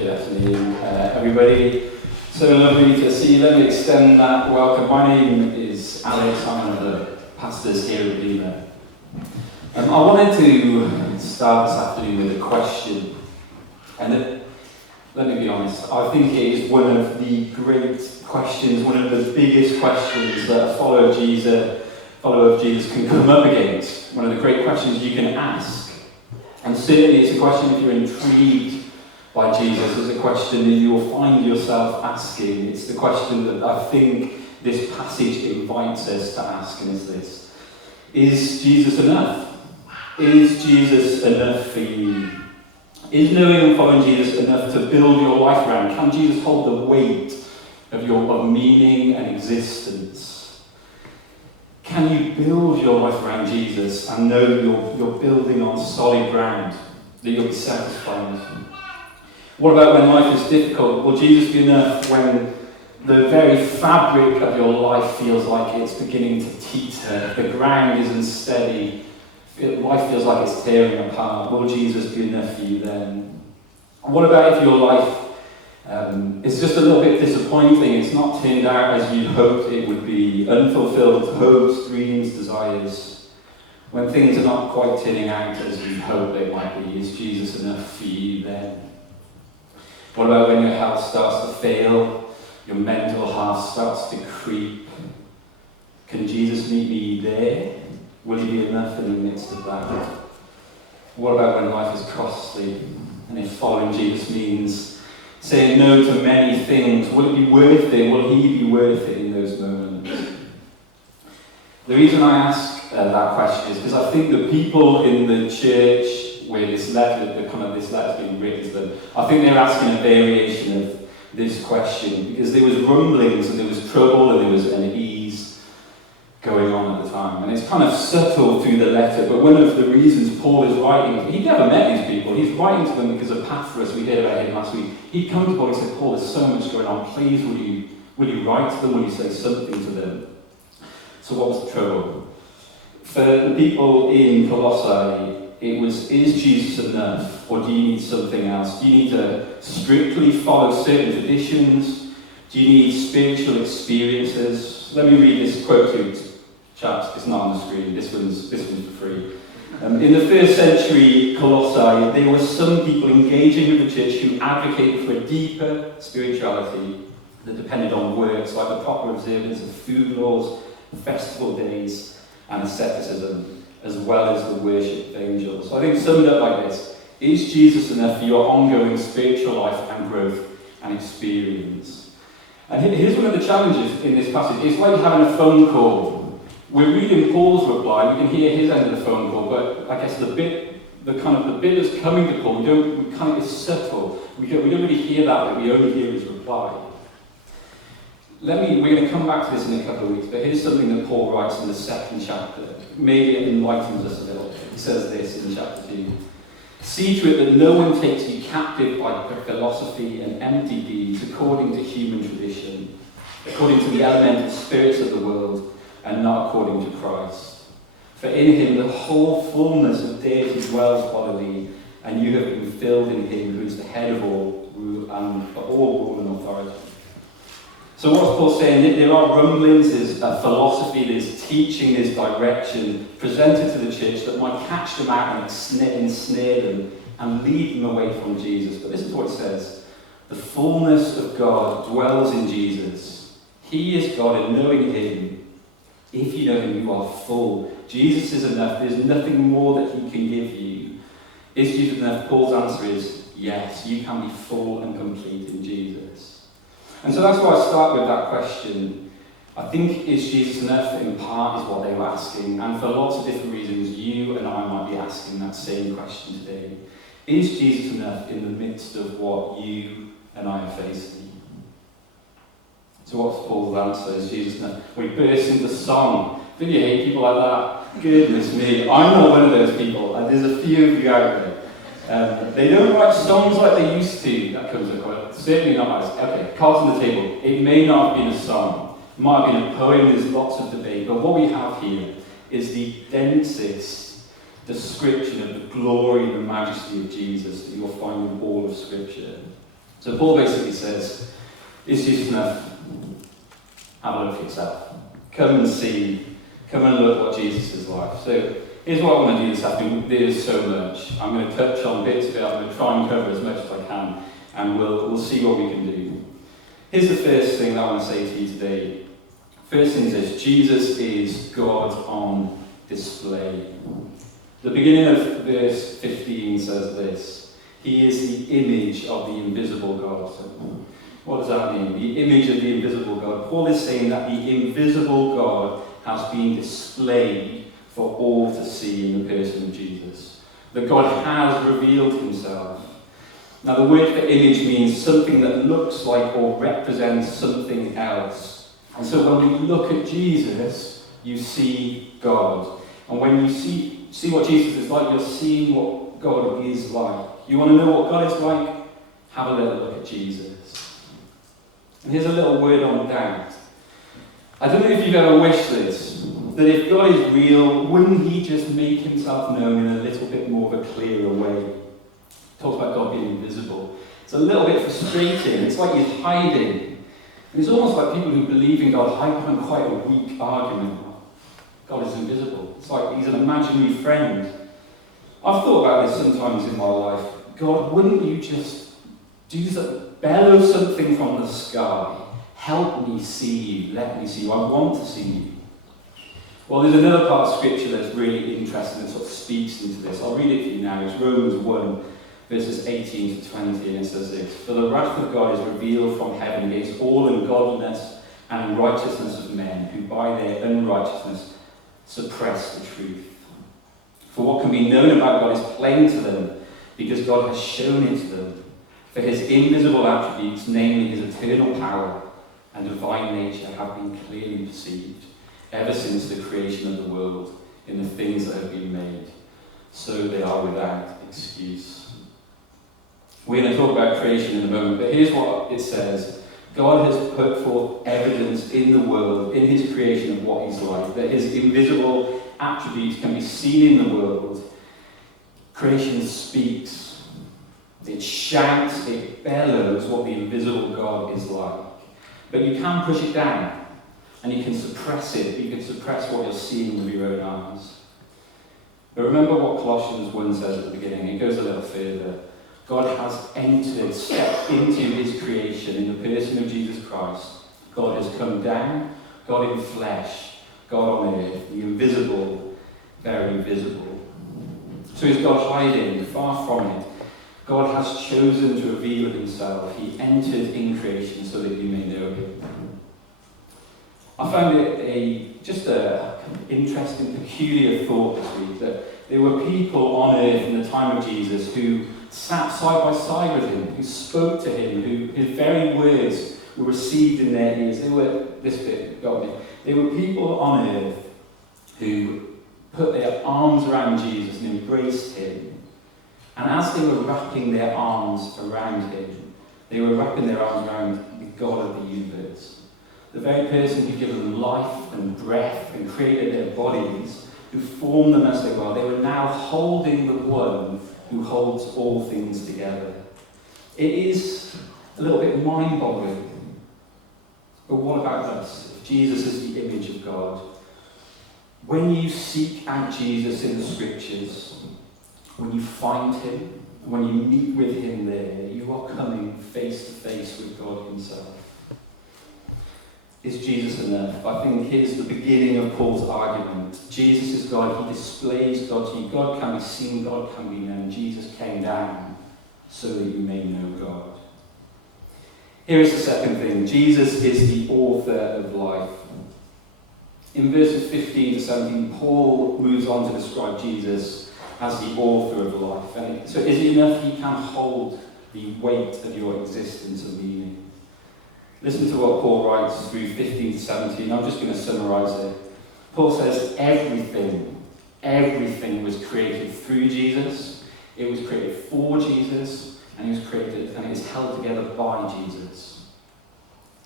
Good afternoon, everybody. So lovely to see you. Let me extend that welcome. My name is Alex. I'm one of the pastors here at Lima. I wanted to start this afternoon with a question. And let me be honest, I think it is one of the great questions, one of the biggest questions that a follower of Jesus can come up against. One of the great questions you can ask. And certainly it's a question, if you're intrigued by Jesus, it's a question that you will find yourself asking. It's the question that I think this passage invites us to ask, and it's this: is Jesus enough? Is Jesus enough for you? Is knowing and following Jesus enough to build your life around? Can Jesus hold the weight of your meaning and existence? Can you build your life around Jesus and know you're building on solid ground, that you'll be satisfied? What about when life is difficult? Will Jesus be enough when the very fabric of your life feels like it's beginning to teeter, the ground is unsteady, life feels like it's tearing apart? Will Jesus be enough for you then? What about if your life is just a little bit disappointing, it's not turned out as you hoped it would be, unfulfilled hopes, dreams, desires? When things are not quite turning out as you hope they might be, is Jesus enough for you then? What about when your health starts to fail, your mental health starts to creep? Can Jesus meet me there? Will he be enough in the midst of that? What about when life is costly, and if following Jesus means saying no to many things? Will it be worth it? Will he be worth it in those moments? The reason I ask that question is because I think the people in the church where this letter's being written to them, I think they're asking a variation of this question, because there was rumblings and there was trouble and there was unease going on at the time. And it's kind of subtle through the letter, but one of the reasons Paul is writing, he never met these people, he's writing to them because of Epaphras, we heard about him last week. He'd come to Paul and said, Paul, there's so much going on, please will you write to them, will you say something to them? So what was the trouble? For the people in Colossae, it was, is Jesus enough, or do you need something else? Do you need to strictly follow certain traditions? Do you need spiritual experiences? Let me read this quote to you, chaps. It's not on the screen. This one's for free. In the first century Colossae, there were some people engaging with the church who advocated for a deeper spirituality that depended on works, like the proper observance of food laws, festival days, and asceticism, as well as the worship of angels. So I think summed up like this: is Jesus enough for your ongoing spiritual life and growth and experience? And here's one of the challenges in this passage. It's like having a phone call. We're reading Paul's reply, we can hear his end of the phone call, but I guess the bit that's coming to Paul, it's subtle. We don't really hear that, but we only hear his reply. We're going to come back to this in a couple of weeks, but here's something that Paul writes in the second chapter. Maybe it enlightens us a little bit. He says this in chapter 2. See to it that no one takes you captive by philosophy and empty deeds according to human tradition, according to the elemental spirits of the world, and not according to Christ. For in him the whole fullness of deity dwells bodily, and you have been filled in him who is the head of all rule and authority. So what's Paul saying? There are rumblings, there's a philosophy, there's teaching, there's direction presented to the church that might catch them out and ensnare them and lead them away from Jesus. But this is what it says: the fullness of God dwells in Jesus. He is God, and knowing him, if you know him, you are full. Jesus is enough. There's nothing more that he can give you. Is Jesus enough? Paul's answer is yes. You can be full and complete in Jesus. And so that's why I start with that question. I think, is Jesus enough? In part is what they were asking. And for lots of different reasons, you and I might be asking that same question today. Is Jesus enough in the midst of what you and I are facing? So what's Paul's answer? Is Jesus enough? We burst into song. Don't you hate people like that? Goodness me. I'm not one of those people. And there's a few of you out there. They don't write songs like they used to. That comes across. Certainly not as. Okay, cards on the table. It may not have been a song. It might have been a poem. There's lots of debate. But what we have here is the densest description of the glory and the majesty of Jesus that you'll find in all of Scripture. So Paul basically says, it's just enough. Have a look for yourself. Come and see. Come and look what Jesus is like. So here's what I want to do this afternoon. There's so much. I'm going to touch on bits of it. I'm going to try and cover as much as I can. And we'll see what we can do. Here's the first thing that I want to say to you today. First thing is this: Jesus is God on display. The beginning of verse 15 says this: He is the image of the invisible God. So what does that mean? The image of the invisible God. Paul is saying that the invisible God has been displayed for all to see in the person of Jesus. That God has revealed himself. Now the word for image means something that looks like or represents something else. And so when we look at Jesus, you see God. And when you see what Jesus is like, you're seeing what God is like. You want to know what God is like? Have a little look at Jesus. And here's a little word on doubt. I don't know if you've ever wished this, that if God is real, wouldn't he just make himself known in a little bit more of a clearer way? Talks about God being invisible. It's a little bit frustrating. It's like he's hiding. And it's almost like people who believe in God hide behind quite a weak argument. God is invisible. It's like he's an imaginary friend. I've thought about this sometimes in my life. God, wouldn't you just bellow something from the sky? Help me see you. Let me see you. I want to see you. Well, there's another part of Scripture that's really interesting that sort of speaks into this. I'll read it for you now. It's Romans 1. Verses 18 to 20, and it says this: For the wrath of God is revealed from heaven against all ungodliness and unrighteousness of men, who by their unrighteousness suppress the truth. For what can be known about God is plain to them, because God has shown it to them. For his invisible attributes, namely his eternal power and divine nature, have been clearly perceived, ever since the creation of the world, in the things that have been made. So they are without excuse. We're going to talk about creation in a moment, but here's what it says. God has put forth evidence in the world, in his creation, of what he's like, that his invisible attributes can be seen in the world. Creation speaks. It shouts, it bellows what the invisible God is like. But you can push it down, and you can suppress it. You can suppress what you're seeing with your own eyes. But remember what Colossians 1 says at the beginning. It goes a little further. God has stepped into his creation in the person of Jesus Christ. God has come down, God in flesh, God on earth, the invisible, very visible. So is God hiding? Far from it. God has chosen to reveal himself. He entered in creation so that you may know him. I found it just an interesting, peculiar thought this week, that there were people on earth in the time of Jesus who sat side by side with him, who spoke to him, who his very words were received in their ears. They were They were people on earth who put their arms around Jesus and embraced him. And as they were wrapping their arms around him, they were wrapping their arms around the God of the universe. The very person who gave them life and breath and created their bodies, who formed them as they were now holding the one who holds all things together. It is a little bit mind-boggling. But what about us? If Jesus is the image of God, when you seek out Jesus in the Scriptures, when you find him, when you meet with him there, you are coming face to face with God himself. Is Jesus enough? I think here's the beginning of Paul's argument. Jesus is God. He displays God to you. God can be seen. God can be known. Jesus came down so that you may know God. Here is the second thing. Jesus is the author of life. In verses 15 to 17, Paul moves on to describe Jesus as the author of life. And so is it enough he can hold the weight of your existence and meaning? Listen to what Paul writes through 15 to 17. I'm just going to summarize it. Paul says everything was created through Jesus. It was created for Jesus, and it is held together by Jesus.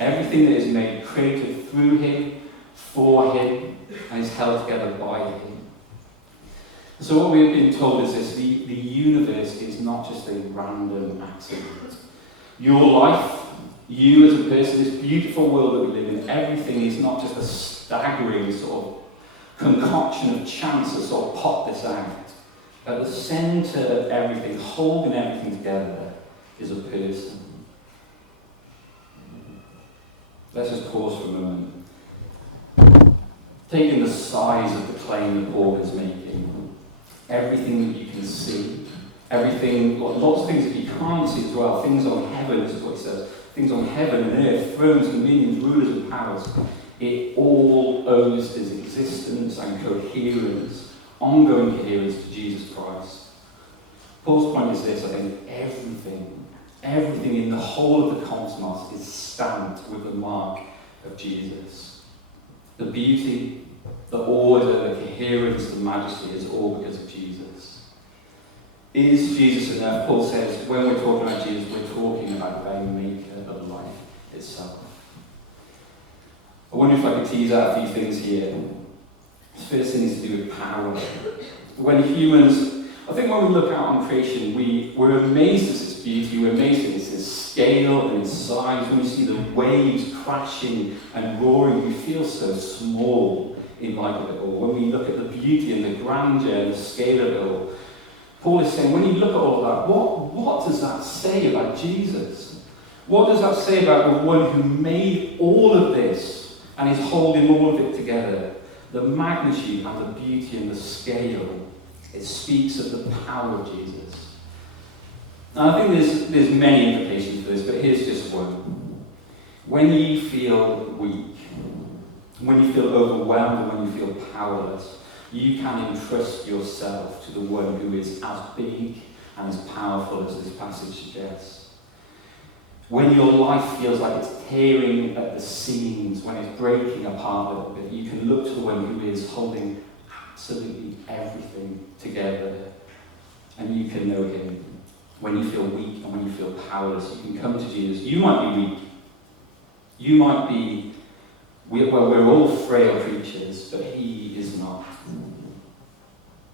Everything that is made, created through him, for him, and is held together by him. So what we've been told is this: the universe is not just a random accident. Your life, you as a person, this beautiful world that we live in, everything is not just a staggering sort of concoction of chance that sort of pop this out. At the centre of everything, holding everything together, is a person. Let's just pause for a moment. Taking the size of the claim that Paul is making, everything that you can see, everything, lots of things that you can't see as well, things on heaven, this is what he says, things on heaven and earth, thrones, dominions, rulers and powers, it all owes its existence and coherence, ongoing coherence to Jesus Christ. Paul's point is this, I think, everything in the whole of the cosmos is stamped with the mark of Jesus. The beauty, the order, the coherence, the majesty is all because of Jesus. Is Jesus enough? Paul says, when we're talking about Jesus, we're talking about the very maker of life itself. I wonder if I could tease out a few things here. The first thing is to do with power. When humans, I think when we look out on creation, we're amazed at its beauty, we're amazed at its scale and its size. When we see the waves crashing and roaring, we feel so small in light of it all. When we look at the beauty and the grandeur and the scale of it all, Paul is saying, when you look at all of that, what does that say about Jesus? What does that say about the one who made all of this and is holding all of it together? The magnitude and the beauty and the scale, it speaks of the power of Jesus. Now, I think there's many implications for this, but here's just one. When you feel weak, when you feel overwhelmed, and when you feel powerless, you can entrust yourself to the one who is as big and as powerful as this passage suggests. When your life feels like it's tearing at the seams, when it's breaking apart a little bit, you can look to the one who is holding absolutely everything together, and you can know him. When you feel weak and when you feel powerless, you can come to Jesus. You might be weak. You might be, we're all frail creatures, but he is not.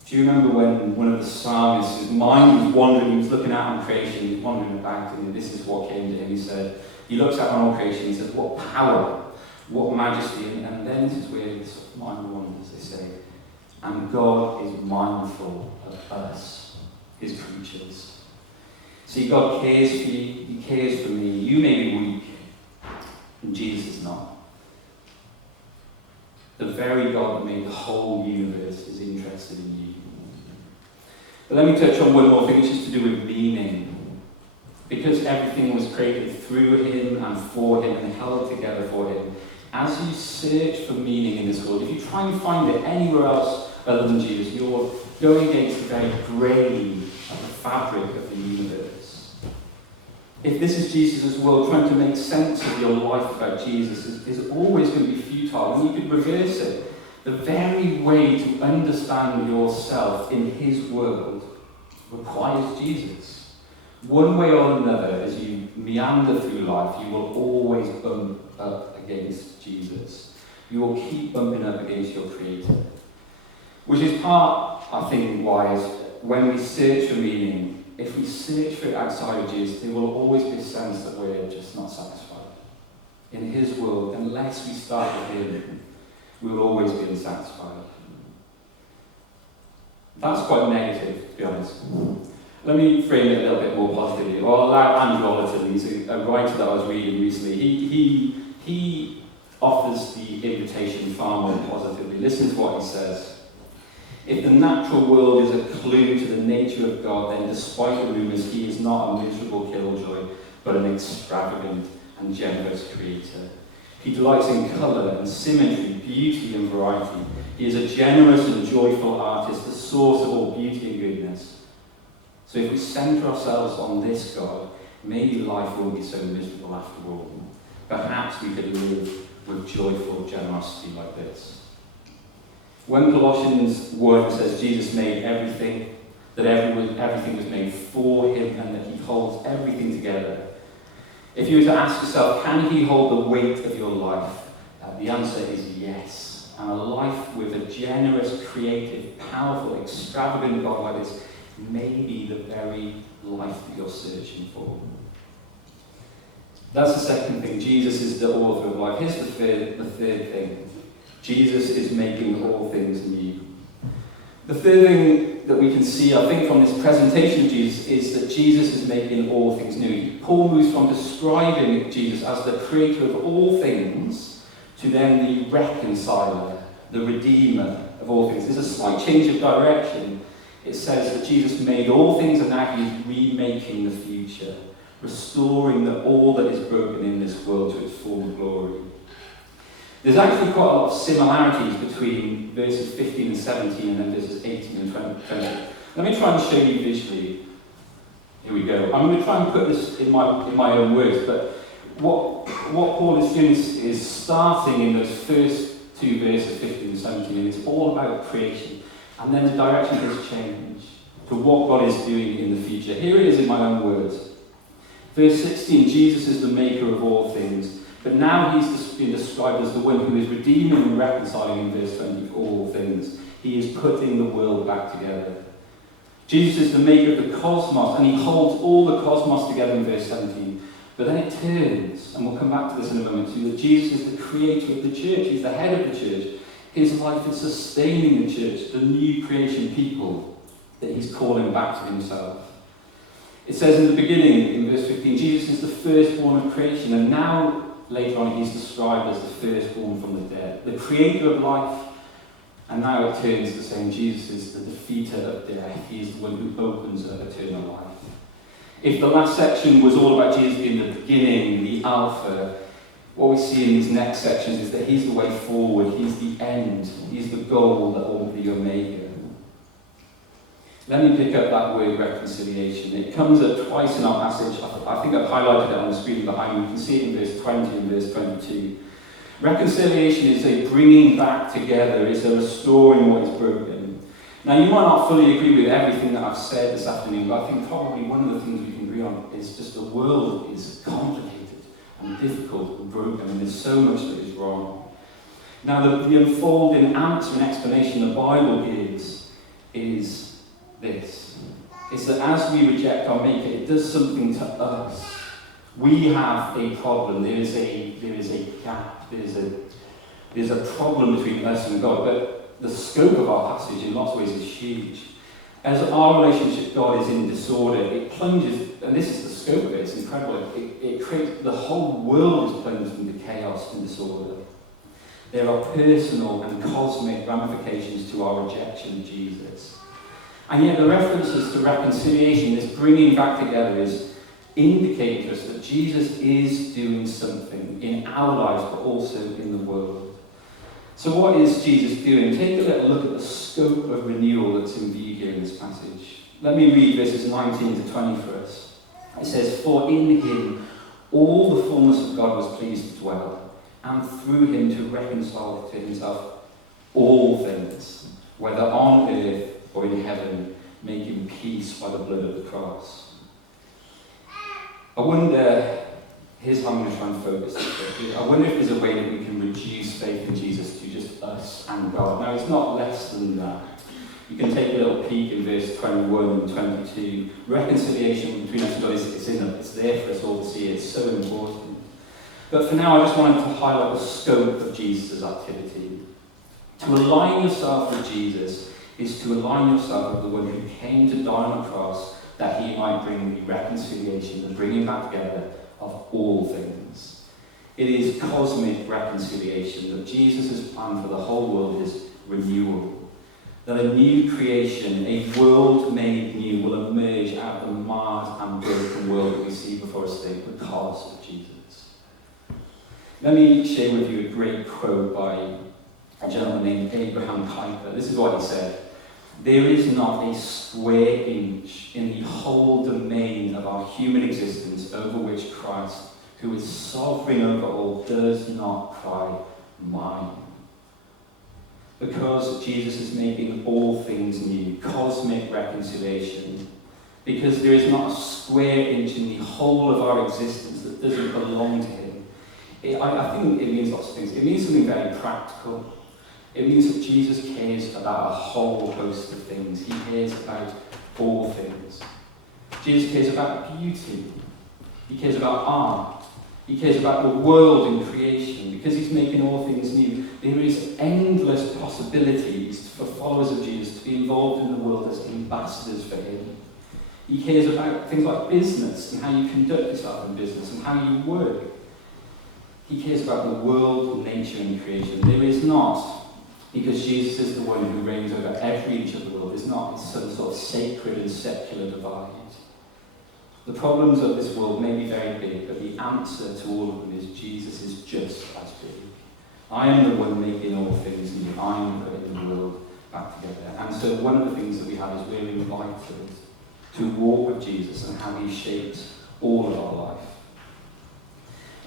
Do you remember when one of the psalmists, his mind was wandering, he was looking out on creation, he was wandering about, and this is what came to him. He looks out on all creation, he says, what power, what majesty, and then this is where his mind wanders, they say, and God is mindful of us, his creatures. See, God cares for you, he cares for me. You may be weak, and Jesus is not. The very God that made the whole universe is interested in you. But let me touch on one more thing, which is to do with meaning. Because everything was created through him and for him and held together for him, as you search for meaning in this world, if you try and find it anywhere else other than Jesus, you're going against the very grain of the fabric of the universe. If this is Jesus' world, trying to make sense of your life about Jesus is always going to be futile, and you could reverse it. The very way to understand yourself in his world requires Jesus. One way or another, as you meander through life, you will always bump up against Jesus. You will keep bumping up against your Creator. Which is part, I think, why is when we search for meaning, if we search for it outside of Jesus, there will always be a sense that we're just not satisfied. In his world, unless we start with him, we will always be unsatisfied. That's quite negative, to be honest. Let me frame it a little bit more positively. I'll allow Andrew Ollerton, he's a writer that I was reading recently. He offers the invitation far more positively. Listen to what he says. If the natural world is a clue to the nature of God, then despite the rumours, he is not a miserable killjoy, but an extravagant and generous creator. He delights in colour and symmetry, beauty and variety. He is a generous and joyful artist, the source of all beauty and goodness. So if we centre ourselves on this God, maybe life won't be so miserable after all. Perhaps we could live with joyful generosity like this. When Colossians 1 says Jesus made everything, that everything was made for him and that he holds everything together, if you were to ask yourself, can he hold the weight of your life? The answer is yes. And a life with a generous, creative, powerful, extravagant God like this may be the very life that you're searching for. That's the second thing. Jesus is the author of life. Here's the third thing. Jesus is making all things new. The third thing that we can see, I think, from this presentation of Jesus is that Jesus is making all things new. Paul moves from describing Jesus as the creator of all things to then the reconciler, the redeemer of all things. There's a slight change of direction. It says that Jesus made all things and now he's remaking the future, restoring all that is broken in this world to its former glory. There's actually quite a lot of similarities between verses 15 and 17 and then verses 18 and 20. Let me try and show you visually. Here we go. I'm going to try and put this in my own words, but what Paul is doing is starting in those first two verses, 15 and 17, and it's all about creation. And then the direction has changed to what God is doing in the future. Here it is in my own words. Verse 16, Jesus is the maker of all things. But now he's been described as the one who is redeeming and reconciling in verse 20 all things. He is putting the world back together. Jesus is the maker of the cosmos, and he holds all the cosmos together in verse 17. But then it turns, and we'll come back to this in a moment too, that Jesus is the creator of the church. He's the head of the church. His life is sustaining the church, the new creation people that he's calling back to himself. It says in the beginning, in verse 15, Jesus is the firstborn of creation, and now later on he's described as the firstborn from the dead, the creator of life. And now it turns to saying Jesus is the defeater of death. He is the one who opens up eternal life. If the last section was all about Jesus being the beginning, the Alpha, what we see in these next sections is that he's the way forward, he's the end, he's the goal, the Omega. Let me pick up that word reconciliation. It comes up twice in our passage. I think I've highlighted it on the screen behind me. You can see it in verse 20 and verse 22. Reconciliation is a bringing back together, it's a restoring what is broken. Now, you might not fully agree with everything that I've said this afternoon, but I think probably one of the things we can agree on is just the world is complicated and difficult and broken, and there's so much that is wrong. Now, the unfolding answer and explanation the Bible gives is this. It's that as we reject our Maker, it does something to us. We have a problem. There is a gap. There's a problem between us and God. But the scope of our passage in lots of ways is huge. As our relationship with God is in disorder, it plunges, and this is the scope of it, it's incredible. It creates, the whole world is plunged into chaos and disorder. There are personal and cosmic ramifications to our rejection of Jesus. And yet the references to reconciliation, this bringing back together, is indicating to us that Jesus is doing something in our lives, but also in the world. So what is Jesus doing? Take a little look at the scope of renewal that's in view here in this passage. Let me read verses 19 to 20 for us. It says, "For in him all the fullness of God was pleased to dwell, and through him to reconcile to himself all things, whether on earth or in heaven, making peace by the blood of the cross." I wonder, here's how I'm going to try and focus this. I wonder if there's a way that we can reduce faith in Jesus to just us and God. Now, it's not less than that. You can take a little peek in verse 21 and 22. Reconciliation between us and God it's there for us all to see. It's so important. But for now, I just wanted to highlight the scope of Jesus' activity. To align yourself with Jesus is to align yourself with the one who came to die on the cross that he might bring the reconciliation and bringing back together of all things. It is cosmic reconciliation that Jesus' plan for the whole world is renewal. That a new creation, a world made new, will emerge out of the marred and broken world that we see before us today because of Jesus. Let me share with you a great quote by a gentleman named Abraham Kuyper. This is what he said: "There is not a square inch in the whole domain of our human existence over which Christ, who is sovereign over all, does not cry, mine." Because Jesus is making all things new, cosmic reconciliation. Because there is not a square inch in the whole of our existence that doesn't belong to him. I think it means lots of things. It means something very practical. It means that Jesus cares about a whole host of things. He cares about all things. Jesus cares about beauty. He cares about art. He cares about the world and creation, because he's making all things new. There is endless possibilities for followers of Jesus to be involved in the world as ambassadors for him. He cares about things like business and how you conduct yourself in business and how you work. He cares about the world, nature and creation. There is not, because Jesus is the one who reigns over every inch of the world, there's not some sort of sacred and secular divide. The problems of this world may be very big, but the answer to all of them is Jesus is just as big. I am the one making all things new. I am putting the world back together. And so one of the things that we have is we're invited to walk with Jesus and how he shapes all of our life.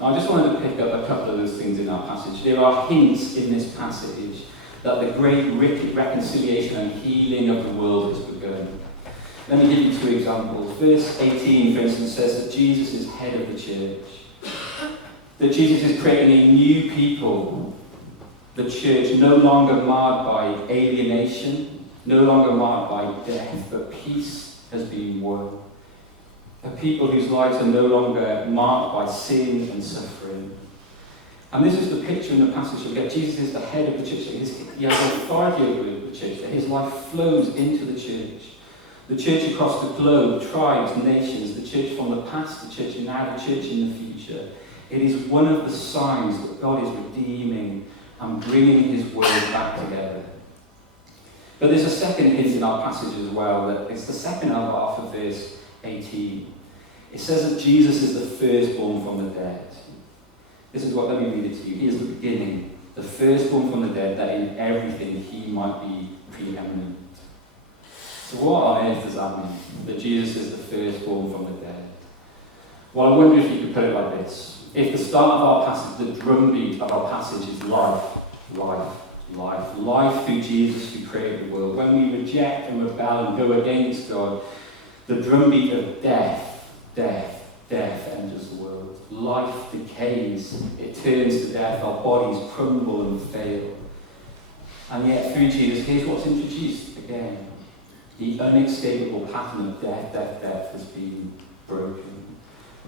Now, I just wanted to pick up a couple of those things in our passage. There are hints in this passage that the great reconciliation and healing of the world has begun. Let me give you two examples. Verse 18, for instance, says that Jesus is head of the church. That Jesus is creating a new people. The church no longer marred by alienation, no longer marred by death, but peace has been won. A people whose lives are no longer marked by sin and suffering. And this is the picture in the passage you get. Jesus is the head of the church. He has authority over the church. That his life flows into the church. The church across the globe, tribes, nations, the church from the past, the church now, the church in the future. It is one of the signs that God is redeeming and bringing his word back together. But there's a second hint in our passage as well, that it's the second half of verse 18. It says that Jesus is the firstborn from the dead. This is what, let me read it to you. He is the beginning, the firstborn from the dead, that in everything he might be preeminent. So what on earth does that mean? That Jesus is the firstborn from the dead? Well, I wonder if you could put it like this. If the start of our passage, the drumbeat of our passage is life, life, life, life through Jesus who created the world. When we reject and rebel and go against God, the drumbeat of death, death, death enters the world. Life decays, it turns to death, our bodies crumble and fail. And yet through Jesus, here's what's introduced again. The unescapable pattern of death, death, death has been broken.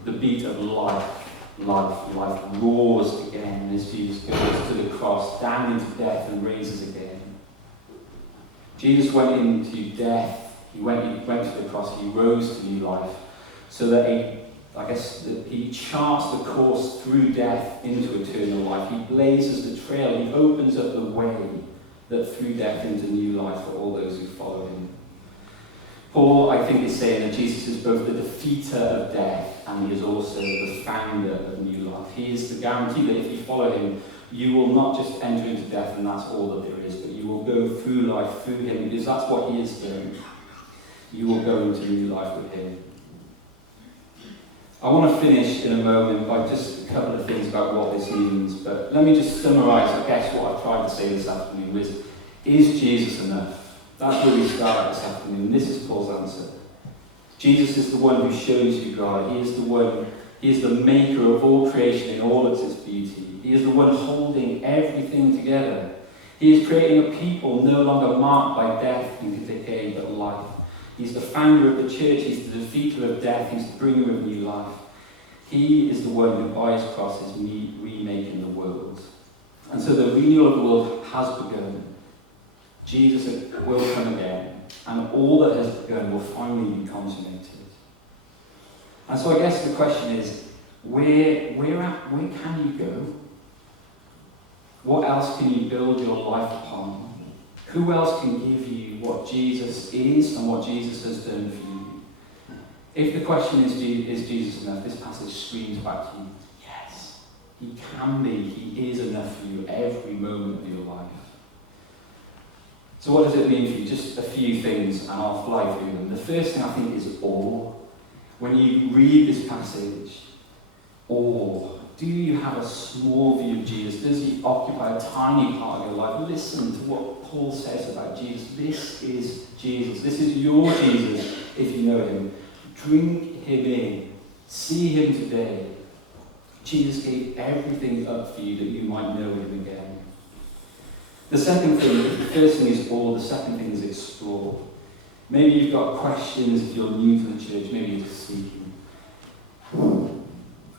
The beat of life, life, life roars again as Jesus goes to the cross, down into death and raises again. Jesus went into death, he went to the cross, he rose to new life, so that he charts the course through death into eternal life. He blazes the trail, he opens up the way that through death into new life for all those who follow him. Paul, I think, is saying that Jesus is both the defeater of death and he is also the founder of new life. He is the guarantee that if you follow him, you will not just enter into death and that's all that there is, but you will go through life through him, because that's what he is doing. You will go into new life with him. I want to finish in a moment by just a couple of things about what this means, but let me just summarise, I guess, what I've tried to say this afternoon is Jesus enough? That's where we start this afternoon. This is Paul's answer. Jesus is the one who shows you God. He is the maker of all creation in all of its beauty. He is the one holding everything together. He is creating a people no longer marked by death and decay, but life. He's the founder of the church. He's the defeater of death. He's the bringer of new life. He is the one who by his cross is remaking the world. And so the renewal of the world has begun. Jesus will come again, and all that has begun will finally be consummated. And so I guess the question is, where can you go? What else can you build your life upon? Who else can give you what Jesus is and what Jesus has done for you? If the question is Jesus enough, this passage screams back to you, yes, he can be, he is enough for you every moment of your life. So what does it mean for you? Just a few things, and I'll fly through them. The first thing I think is awe. When you read this passage, awe. Do you have a small view of Jesus? Does he occupy a tiny part of your life? Listen to what Paul says about Jesus. This is Jesus. This is your Jesus, if you know him. Drink him in. See him today. Jesus gave everything up for you that you might know him again. The second thing, the first thing is awe, the second thing is explore. Maybe you've got questions if you're new to the church, maybe you're just seeking.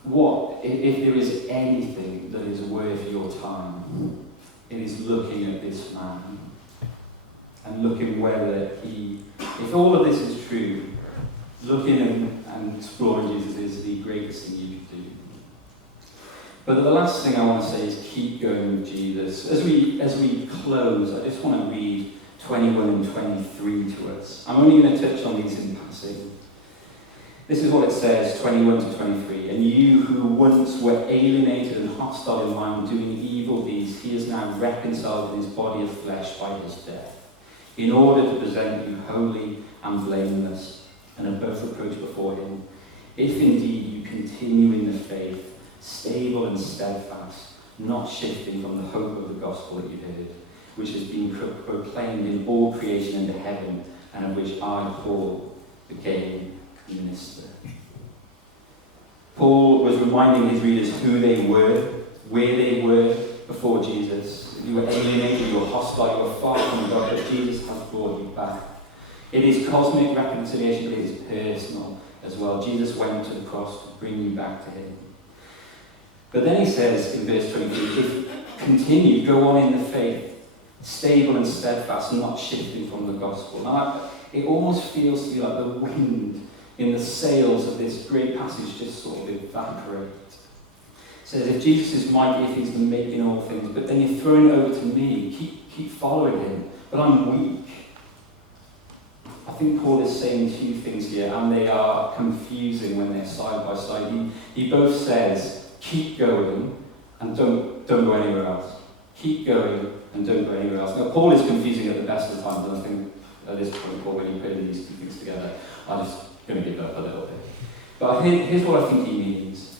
What if there is anything that is worth your time, it is looking at this man and looking whether if all of this is true, looking and exploring Jesus is the greatest thing you could do. But the last thing I want to say is keep going with Jesus. As we close, I just want to read 21 and 23 to us. I'm only going to touch on these in passing. This is what it says, 21 to 23. And you who once were alienated and hostile in mind, doing evil deeds, he is now reconciled in his body of flesh by his death, in order to present you holy and blameless and above reproach before him. If indeed you continue in the faith, stable and steadfast, not shifting from the hope of the gospel that you heard, which has been proclaimed in all creation under heaven, and of which I, Paul, became minister. Paul was reminding his readers who they were, where they were before Jesus. You were alienated, you were hostile, you were far from God, but Jesus has brought you back. It is cosmic reconciliation, but it is personal as well. Jesus went to the cross to bring you back to him. But then he says in verse 23, if continue, go on in the faith, stable and steadfast, not shifting from the gospel. Now, it almost feels to me like the wind in the sails of this great passage just sort of evaporate. It says, if Jesus is mighty, if he's the making all things, but then you're throwing it over to me, keep following him, but I'm weak. I think Paul is saying two things here, and they are confusing when they're side by side. He both says, keep going and don't go anywhere else. Keep going and don't go anywhere else. Now, Paul is confusing at the best of times, and I think at this point, Paul, when you put these two things together, I'm just going to give up a little bit. But here's what I think he means.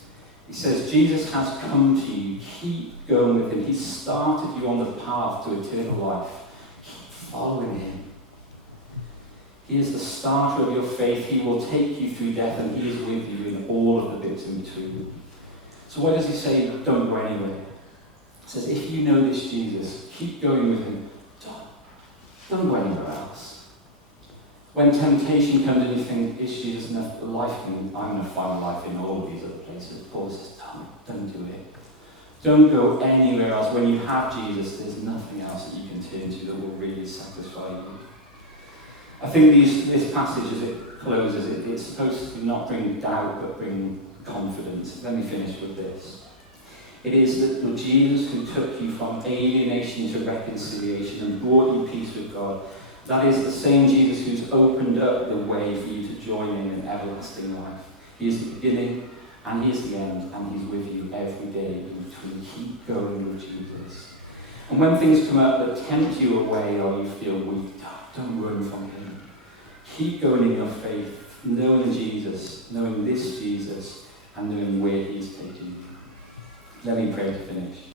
He says, Jesus has come to you. Keep going with him. He started you on the path to eternal life. Keep following him. He is the starter of your faith. He will take you through death, and he is with you in all of the bits in between. So why does he say, don't go anywhere? He says, if you know this Jesus, keep going with him. Don't go anywhere else. When temptation comes and you think, is Jesus enough life? I'm going to find life in all of these other places. Paul says, don't do it. Don't go anywhere else. When you have Jesus, there's nothing else that you can turn to that will really satisfy you. I think this passage, as it closes, it's supposed to not bring doubt, but bring confidence. Let me finish with this. It is that Jesus who took you from alienation to reconciliation and brought you peace with God, that is the same Jesus who's opened up the way for you to join in everlasting life. He is the beginning and he is the end, and he's with you every day in between. Keep going with Jesus. And when things come up that tempt you away or you feel weak, don't run from him. Keep going in your faith, knowing Jesus, knowing this Jesus, and knowing where he's taking you. Let me pray to finish.